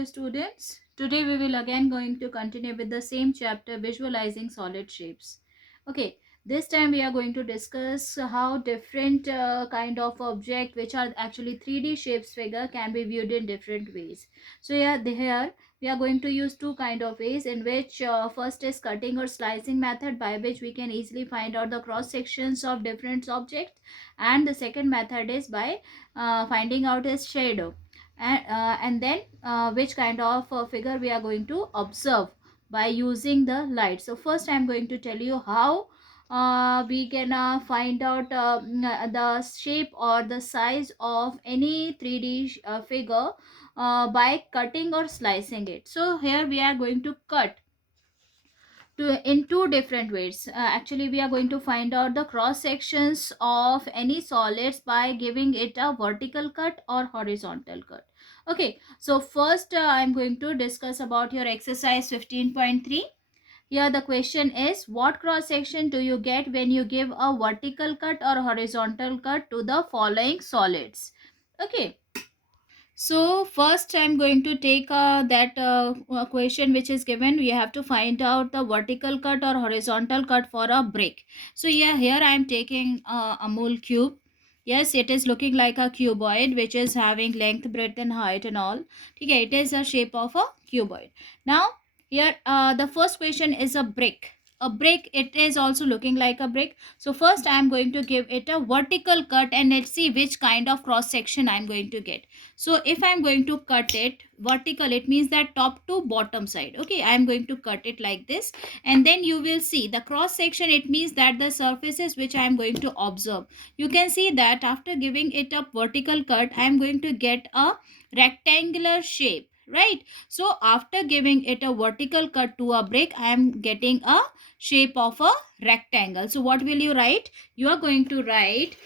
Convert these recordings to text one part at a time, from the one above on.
Hello students. Today we will again going to continue with the same chapter, visualizing solid shapes. Okay, this time we are going to discuss how different kind of object which are actually 3D shapes figure can be viewed in different ways. So here we are going to use two kind of ways in which first is cutting or slicing method, by which we can easily find out the cross sections of different objects, and the second method is by finding out its shadow, and then which kind of figure we are going to observe by using the light. So first I'm going to tell you how we can find out the shape or the size of any 3D figure by cutting or slicing it. So here we are going to cut in two different ways. Actually, we are going to find out the cross sections of any solids by giving it a vertical cut or horizontal cut. Okay, so first I'm going to discuss about your exercise 15.3. Here the question is, what cross section do you get when you give a vertical cut or horizontal cut to the following solids? Okay, so first I'm going to take that question which is given. We have to find out the vertical cut or horizontal cut for a brick. So yeah, here I am taking a mole cube. Yes, it is looking like a cuboid which is having length, breadth and height and all. Okay, it is a shape of a cuboid. Now here the first question is a brick. A brick, it is also looking like a brick. So first I am going to give it a vertical cut and let's see which kind of cross section I am going to get. So if I'm going to cut it vertical, it means that top to bottom side. Okay, I am going to cut it like this, and then you will see the cross section. It means that the surfaces which I am going to observe, you can see that after giving it a vertical cut, I am going to get a rectangular shape, right? So after giving it a vertical cut to a brick, I am getting a shape of a rectangle. So what will you write? You are going to write,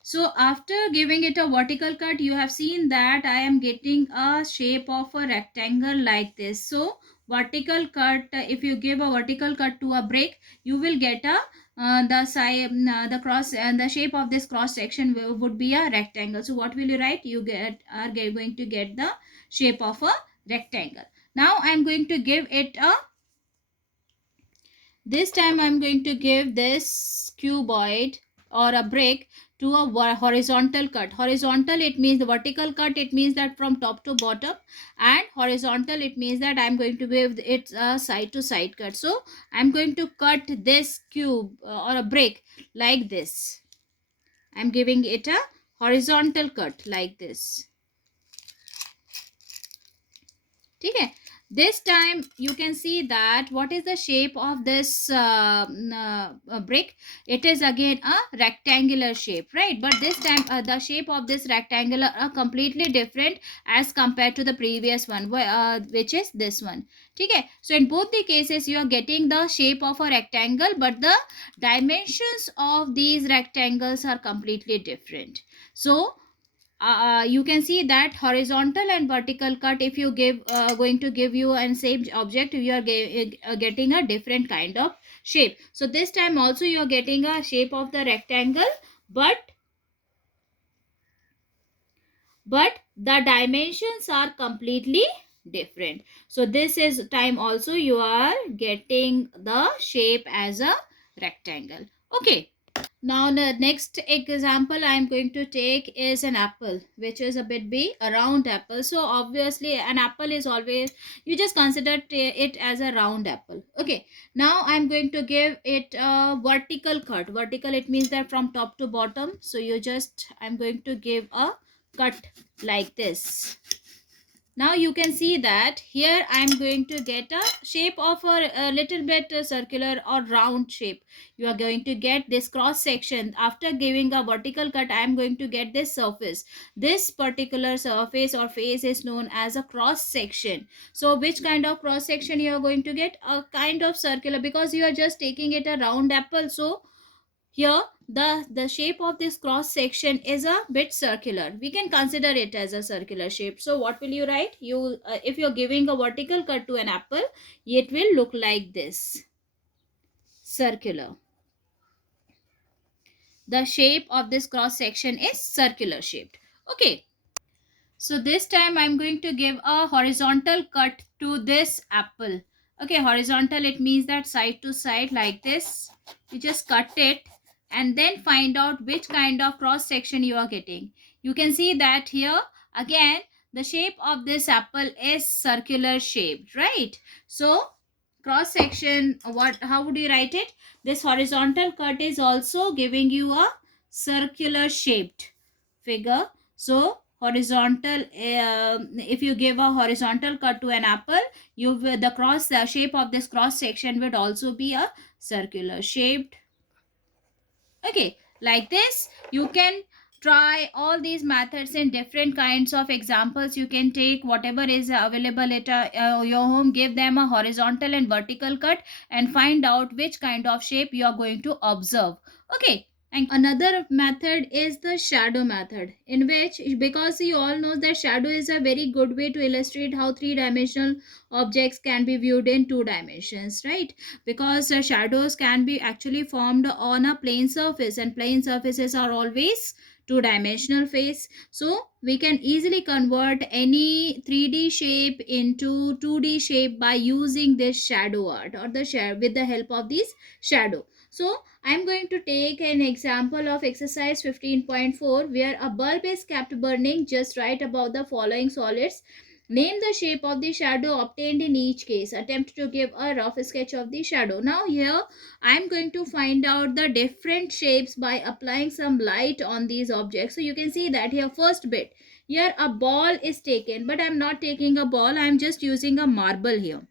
so after giving it a vertical cut, you have seen that I am getting a shape of a rectangle like this. So vertical cut, if you give a vertical cut to a brick, you will get a the side, the cross, and the shape of this cross section would be a rectangle. So what will you write? You going to get the shape of a rectangle. Now I am going to give it a, this time I'm going to give this cuboid or a brick to a horizontal cut. Horizontal, it means the vertical cut, it means that from top to bottom, and horizontal, it means that I'm going to give it a side to side cut. So I'm going to cut this cube or a brick like this. I'm giving it a horizontal cut like this. Okay, this time you can see that what is the shape of this brick. It is again a rectangular shape, right? But this time the shape of this rectangular are completely different as compared to the previous one, which is this one. Okay, so in both the cases you are getting the shape of a rectangle, but the dimensions of these rectangles are completely different. So you can see that horizontal and vertical cut, if you give going to give you an same object, you are getting a different kind of shape. So this time also you are getting a shape of the rectangle, but the dimensions are completely different. So this is time also you are getting the shape as a rectangle. Okay, now the next example I am going to take is an apple, which is a bit big, a round apple. So obviously an apple is always, you just consider it as a round apple. Okay, now I'm going to give it a vertical cut. Vertical, it means that from top to bottom. So you just, I'm going to give a cut like this. Now you can see that here I am going to get a shape of a little bit circular or round shape. You are going to get this cross section. After giving a vertical cut, I am going to get this surface. This particular surface or face is known as a cross section. So which kind of cross section you are going to get? A kind of circular, because you are just taking it a round apple. So here the shape of this cross section is a bit circular. We can consider it as a circular shape. So what will you write? You if you're giving a vertical cut to an apple, it will look like this, circular. The shape of this cross section is circular shaped. Okay, So this time I'm going to give a horizontal cut to this apple. Okay, horizontal, it means that side to side like this. You just cut it and then find out which kind of cross section you are getting. You can see that here again the shape of this apple is circular shaped, right? So cross section, what, how would you write it? This horizontal cut is also giving you a circular shaped figure. So horizontal, if you give a horizontal cut to an apple, you will, the shape of this cross section would also be a circular shaped. Okay, like this you can try all these methods in different kinds of examples. You can take whatever is available at your home, give them a horizontal and vertical cut, and find out which kind of shape you are going to observe. Okay, and another method is the shadow method, in which, because you all know that shadow is a very good way to illustrate how three-dimensional objects can be viewed in two dimensions, right? Because shadows can be actually formed on a plane surface, and plane surfaces are always two-dimensional face. So we can easily convert any 3D shape into 2D shape by using this shadow art, or the share with the help of this shadow. So I'm going to take an example of exercise 15.4, where a bulb is kept burning just right above the following solids. Name the shape of the shadow obtained in each case. Attempt to give a rough sketch of the shadow. Now here I am going to find out the different shapes by applying some light on these objects. So you can see that here, first bit, here a ball is taken, but I am not taking a ball, I am just using a marble here.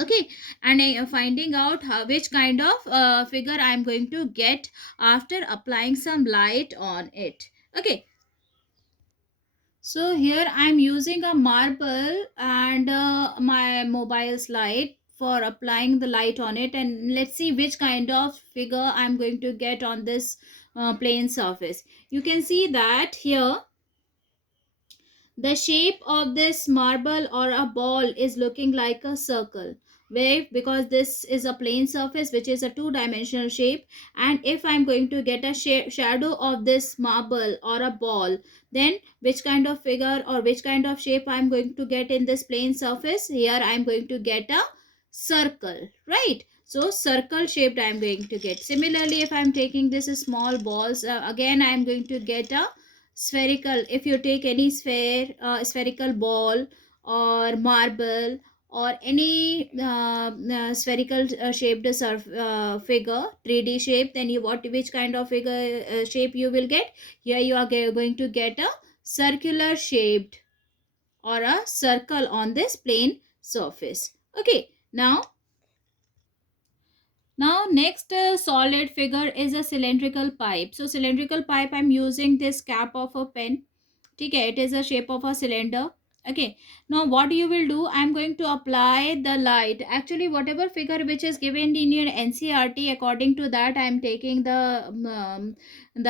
Okay, and I am finding out which kind of figure I am going to get after applying some light on it. Okay, so here I'm using a marble and my mobile's light for applying the light on it, and let's see which kind of figure I'm going to get on this plane surface. You can see that here the shape of this marble or a ball is looking like a circle. Why? Because this is a plane surface which is a two-dimensional shape, and if I'm going to get a shadow of this marble or a ball, then which kind of figure or which kind of shape I'm going to get in this plane surface? Here I'm going to get a circle, right? So circle shaped I'm going to get. Similarly, if I'm taking this small balls, again I'm going to get a spherical. If you take any sphere, spherical ball or marble or any spherical shaped figure, 3D shape, then you, what, which kind of figure shape you will get? Here you are going to get a circular shaped or a circle on this plane surface. Okay, now next solid figure is a cylindrical pipe. So cylindrical pipe, I'm using this cap of a pen. Okay, it is a shape of a cylinder. Okay, now what you will do, I'm going to apply the light. Actually, whatever figure which is given in your NCRT, according to that I'm taking the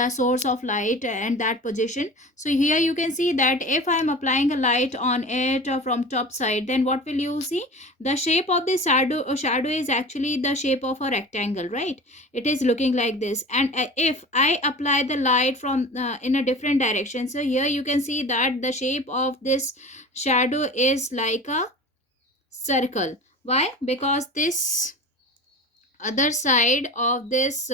source of light and that position. So here you can see that if I'm applying a light on it from top side, then what will you see? The shape of the shadow is actually the shape of a rectangle, right? It is looking like this. And if I apply the light from in a different direction, so here you can see that the shape of this shadow is like a circle. Why? Because this other side of this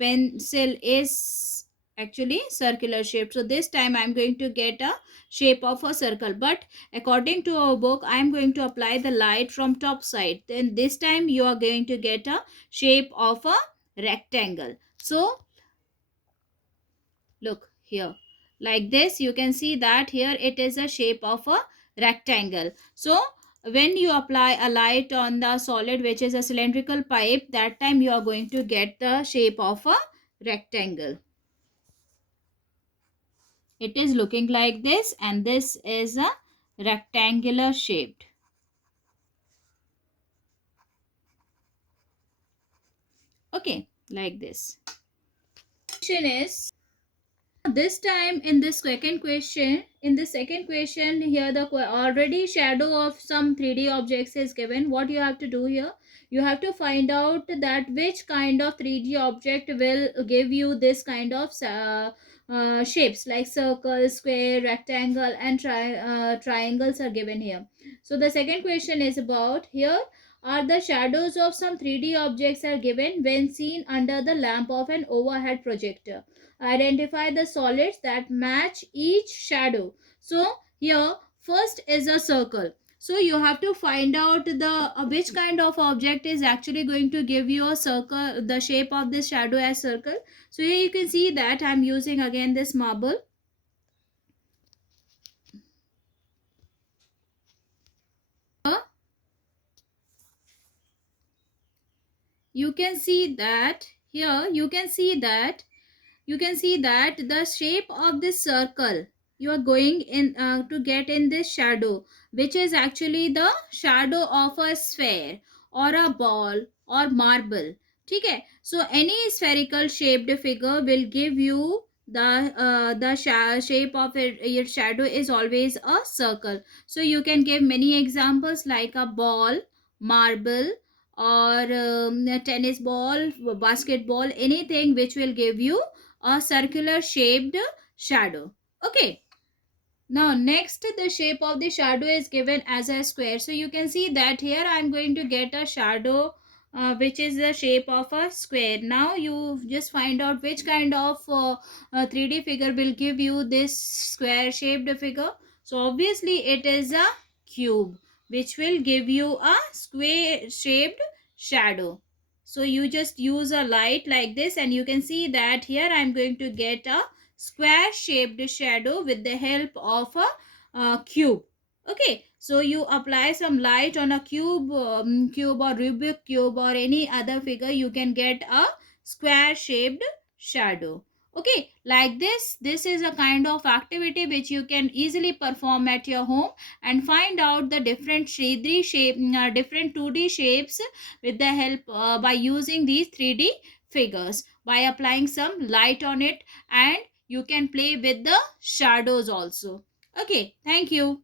pencil is actually circular shape. So this time I'm going to get a shape of a circle, but according to our book I'm going to apply the light from top side, then this time you are going to get a shape of a rectangle. So look here, like this you can see that here it is a shape of a rectangle. So when you apply a light on the solid which is a cylindrical pipe, that time you are going to get the shape of a rectangle. It is looking like this, and this is a rectangular shaped. Okay, like this. Question is, this time in this second question, here the already shadow of some 3D objects is given. What you have to do here, you have to find out that which kind of 3D object will give you this kind of shapes like circle, square, rectangle, and triangles are given here. So the second question is about here are the shadows of some 3D objects are given when seen under the lamp of an overhead projector. Identify the solids that match each shadow. So here first is a circle. So you have to find out the which kind of object is actually going to give you a circle, the shape of this shadow as circle. So here you can see that I'm using again this marble. You can see that here you can see that the shape of this circle you are going in to get in this shadow, which is actually the shadow of a sphere or a ball or marble. Okay, so any spherical shaped figure will give you the shape of it. Your shadow is always a circle. So you can give many examples like a ball, marble, or a tennis ball, basketball, anything which will give you a circular shaped shadow. Okay, now next the shape of the shadow is given as a square. So you can see that here I am going to get a shadow which is the shape of a square. Now you just find out which kind of 3D figure will give you this square shaped figure. So obviously it is a cube which will give you a square shaped shadow. So you just use a light like this and you can see that here I am going to get a square shaped shadow with the help of a cube. Okay, so you apply some light on a cube or Rubik cube or any other figure, you can get a square shaped shadow. Okay, like this is a kind of activity which you can easily perform at your home and find out the different 3D different 2D shapes with the help by using these 3D figures by applying some light on it, and you can play with the shadows also. Okay, thank you.